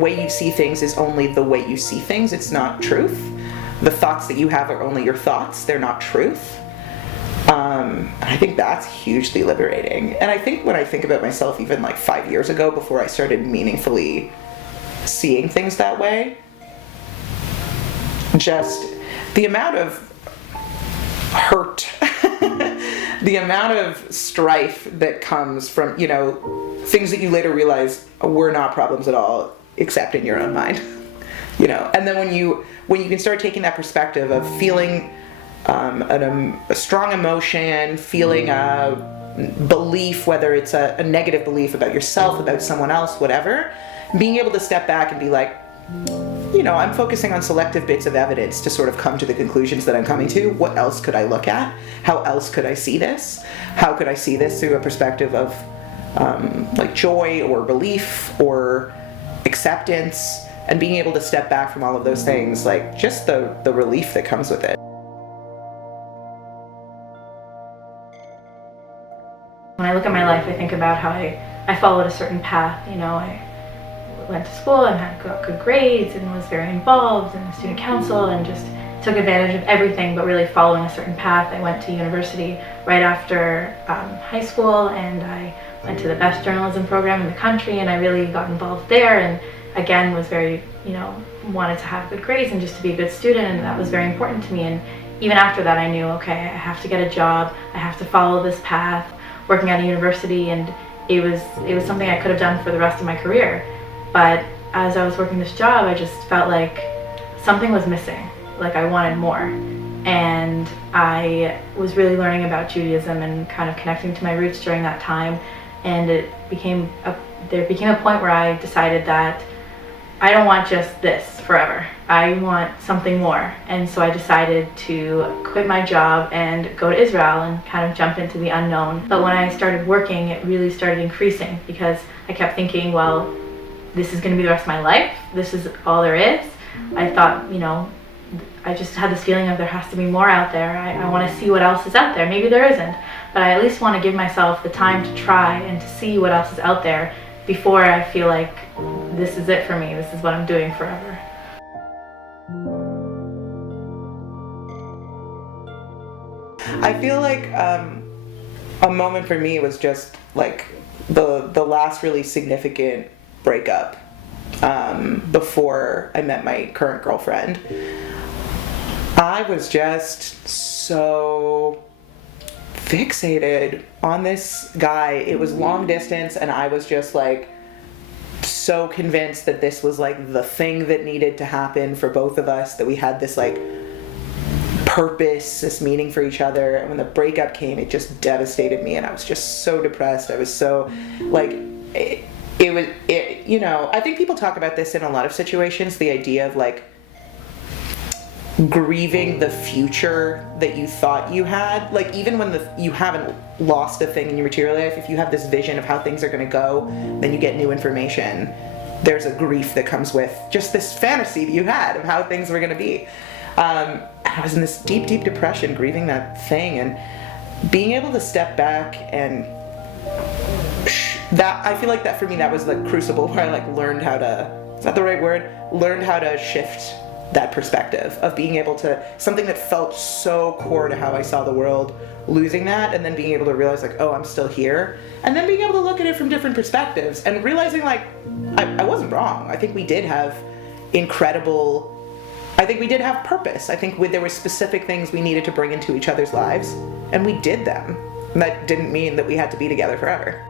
way you see things is only the way you see things. It's not truth. The thoughts that you have are only your thoughts. They're not truth. I think that's hugely liberating. And I think when I think about myself even like 5 years ago, before I started meaningfully seeing things that way, just the amount of hurt, the amount of strife that comes from, you know, things that you later realize were not problems at all, except in your own mind, you know. And then when you can start taking that perspective of feeling a strong emotion, feeling a belief, whether it's a negative belief about yourself, about someone else, whatever, being able to step back and be like, you know, I'm focusing on selective bits of evidence to sort of come to the conclusions that I'm coming to. What else could I look at? How else could I see this? How could I see this through a perspective of like joy or relief or acceptance, and being able to step back from all of those things, like just the relief that comes with it. When I look at my life, I think about how I followed a certain path. You know, I went to school and got good grades and was very involved in the student council and just took advantage of everything, but really following a certain path. I went to university right after high school, and I went to the best journalism program in the country, and I really got involved there, and again was very, you know, wanted to have good grades and just to be a good student, and that was very important to me. And even after that, I knew, okay, I have to get a job, I have to follow this path, working at a university, and it was something I could have done for the rest of my career. But as I was working this job, I just felt like something was missing, like I wanted more. And I was really learning about Judaism and kind of connecting to my roots during that time. And there became a point where I decided that I don't want just this forever. I want something more. And so I decided to quit my job and go to Israel and kind of jump into the unknown. But when I started working, it really started increasing, because I kept thinking, well, this is going to be the rest of my life. This is all there is. I thought, you know, I just had this feeling of there has to be more out there. I want to see what else is out there. Maybe there isn't, but I at least want to give myself the time to try and to see what else is out there before I feel like this is it for me. This is what I'm doing forever. I feel like a moment for me was just like the last really significant breakup before I met my current girlfriend. I was just so fixated on this guy. It was long distance, and I was just like so convinced that this was like the thing that needed to happen for both of us, that we had this like purpose, this meaning for each other. And when the breakup came, it just devastated me, and I was just so depressed. I was so like you know, I think people talk about this in a lot of situations, the idea of like grieving the future that you thought you had. Like even when you haven't lost a thing in your material life, if you have this vision of how things are going to go, then you get new information, there's a grief that comes with just this fantasy that you had of how things were going to be. I was in this deep depression, grieving that thing, and being able to step back, and that, I feel like that for me, that was the crucible where I like learned how to, is that the right word? Learned how to shift that perspective of being able to, something that felt so core to how I saw the world, losing that, and then being able to realize like, oh, I'm still here, and then being able to look at it from different perspectives and realizing like, I wasn't wrong. I think we did have purpose. I think there were specific things we needed to bring into each other's lives, and we did them. And that didn't mean that we had to be together forever.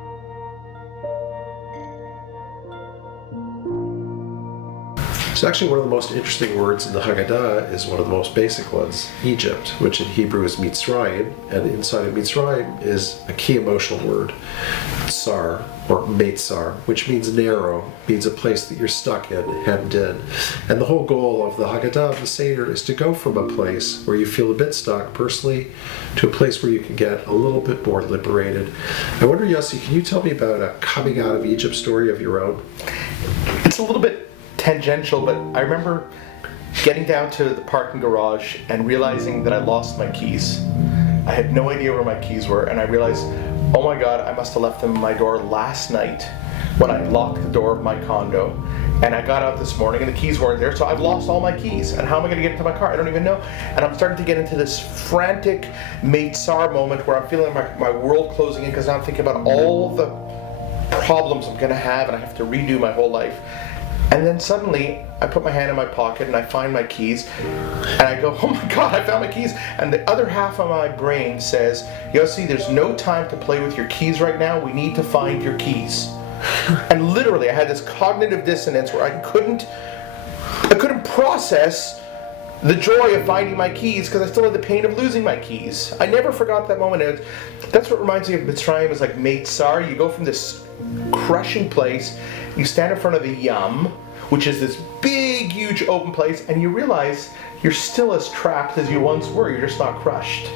So actually one of the most interesting words in the Haggadah is one of the most basic ones, Egypt, which in Hebrew is Mitzrayim, and inside of Mitzrayim is a key emotional word, Tsar, or Meitzar, which means narrow, means a place that you're stuck in, hemmed in. And the whole goal of the Haggadah, of the Seder, is to go from a place where you feel a bit stuck personally to a place where you can get a little bit more liberated. I wonder, Yossi, can you tell me about a coming out of Egypt story of your own? It's a little bit tangential, but I remember getting down to the parking garage and realizing that I lost my keys. I had no idea where my keys were, and I realized, oh my God, I must have left them at my door last night when I locked the door of my condo. And I got out this morning and the keys weren't there, so I've lost all my keys. And how am I going to get into my car? I don't even know. And I'm starting to get into this frantic Meitzar moment where I'm feeling my world closing in because I'm thinking about all the problems I'm going to have and I have to redo my whole life. And then suddenly I put my hand in my pocket and I find my keys and I go, oh my God, I found my keys. And the other half of my brain says, Yossi, there's no time to play with your keys right now. We need to find your keys. And literally I had this cognitive dissonance where I couldn't process the joy of finding my keys because I still had the pain of losing my keys. I never forgot that moment. That's what reminds me of Mitzrayim, is like Meitzar. You go from this crushing place, you stand in front of the Yam, which is this big, huge open place, and you realize you're still as trapped as you once were. You're just not crushed.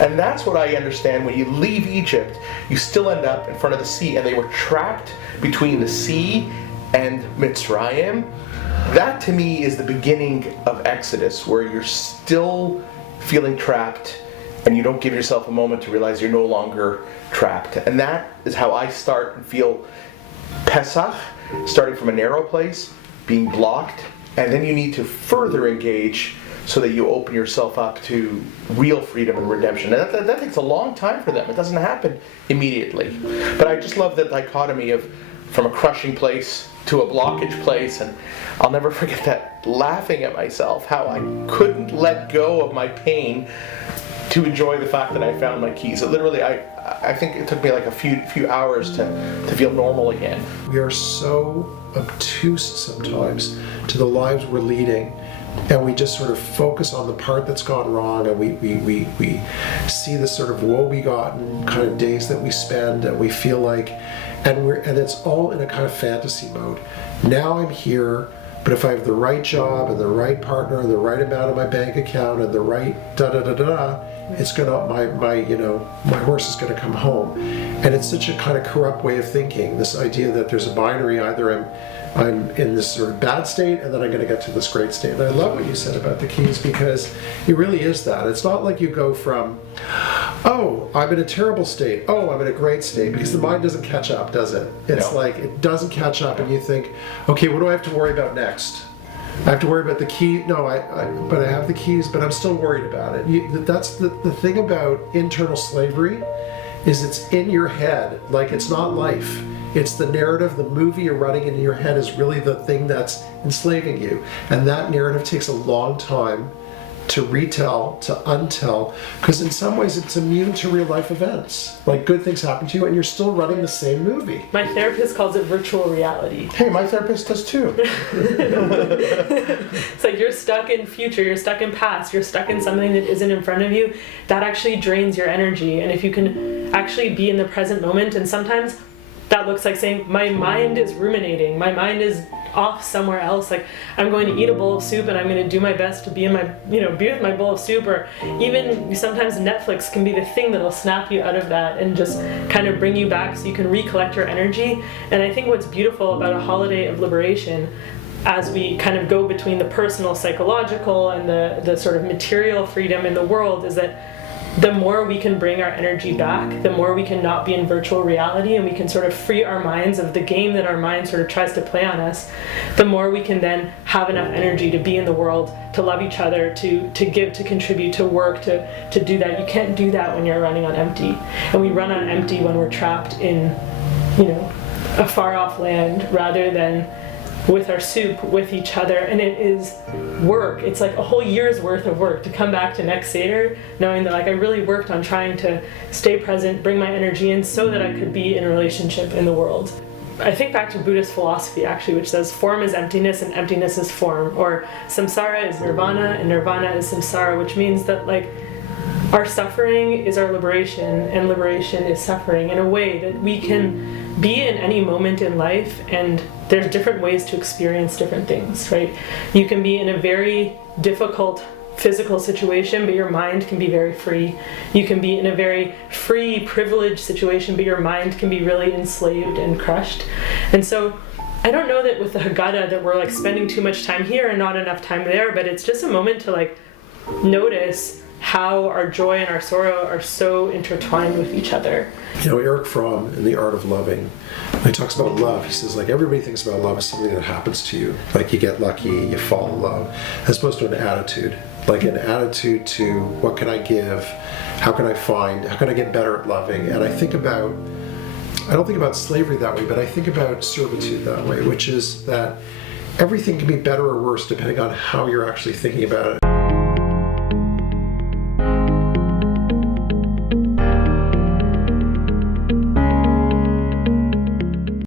And that's what I understand. When you leave Egypt, you still end up in front of the sea, and they were trapped between the sea and Mitzrayim. That to me is the beginning of Exodus, where you're still feeling trapped and you don't give yourself a moment to realize you're no longer trapped. And that is how I start and feel Pesach, starting from a narrow place, being blocked, and then you need to further engage so that you open yourself up to real freedom and redemption. And that takes a long time for them. It doesn't happen immediately. But I just love that dichotomy of from a crushing place to a blockage place, and I'll never forget that, laughing at myself, how I couldn't let go of my pain to enjoy the fact that I found my keys. It literally, I think it took me like a few hours to feel normal again. We are so obtuse sometimes to the lives we're leading, and we just sort of focus on the part that's gone wrong, and we see the sort of woe-begotten kind of days that we spend, and we feel like, and it's all in a kind of fantasy mode. Now I'm here, but if I have the right job and the right partner and the right amount of my bank account and the right it's gonna, my horse is gonna come home. And it's such a kind of corrupt way of thinking, this idea that there's a binary, either I'm in this sort of bad state and then I'm gonna get to this great state. And I love what you said about the keys, because it really is that. It's not like you go from, oh, I'm in a terrible state, oh, I'm in a great state, because the mind doesn't catch up, does it? It's like, it doesn't catch up, and you think, okay, what do I have to worry about next? I have to worry about the key. No, but I have the keys, but I'm still worried about it. That's the thing about internal slavery, is it's in your head. Like, it's not life. It's the narrative, the movie you're running in your head is really the thing that's enslaving you. And that narrative takes a long time to retell, to untell, because in some ways it's immune to real life events. Like, good things happen to you and you're still running the same movie. My therapist calls it virtual reality. Hey, my therapist does too. It's like you're stuck in future, you're stuck in past, you're stuck in something that isn't in front of you. That actually drains your energy. And if you can actually be in the present moment, and sometimes that looks like saying, my mind is ruminating, my mind is off somewhere else, like I'm going to eat a bowl of soup and I'm going to do my best to be in my, be with my bowl of soup, or even sometimes Netflix can be the thing that'll snap you out of that and just kind of bring you back so you can recollect your energy. And I think what's beautiful about a holiday of liberation, as we kind of go between the personal, psychological, and the sort of material freedom in the world, is that the more we can bring our energy back, the more we can not be in virtual reality, and we can sort of free our minds of the game that our mind sort of tries to play on us, the more we can then have enough energy to be in the world, to love each other, to give, to contribute, to work, to do that. You can't do that when you're running on empty. And we run on empty when we're trapped in, a far off land, rather than with our soup, with each other. And it is work. It's like a whole year's worth of work to come back to next Seder knowing that, like, I really worked on trying to stay present, bring my energy in so that I could be in a relationship in the world. I think back to Buddhist philosophy, actually, which says form is emptiness and emptiness is form, or samsara is nirvana and nirvana is samsara, which means that, like, our suffering is our liberation and liberation is suffering, in a way that we can be in any moment in life, and there's different ways to experience different things, right? You can be in a very difficult physical situation, but your mind can be very free. You can be in a very free, privileged situation, but your mind can be really enslaved and crushed. And so I don't know that with the Haggadah that we're like spending too much time here and not enough time there, but it's just a moment to like notice how our joy and our sorrow are so intertwined with each other. You know, Eric Fromm in The Art of Loving, when he talks about love, he says, like, everybody thinks about love as something that happens to you. Like, you get lucky, you fall in love, as opposed to an attitude. Like an attitude to what can I give, how can I get better at loving? And I don't think about slavery that way, but I think about servitude that way, which is that everything can be better or worse depending on how you're actually thinking about it.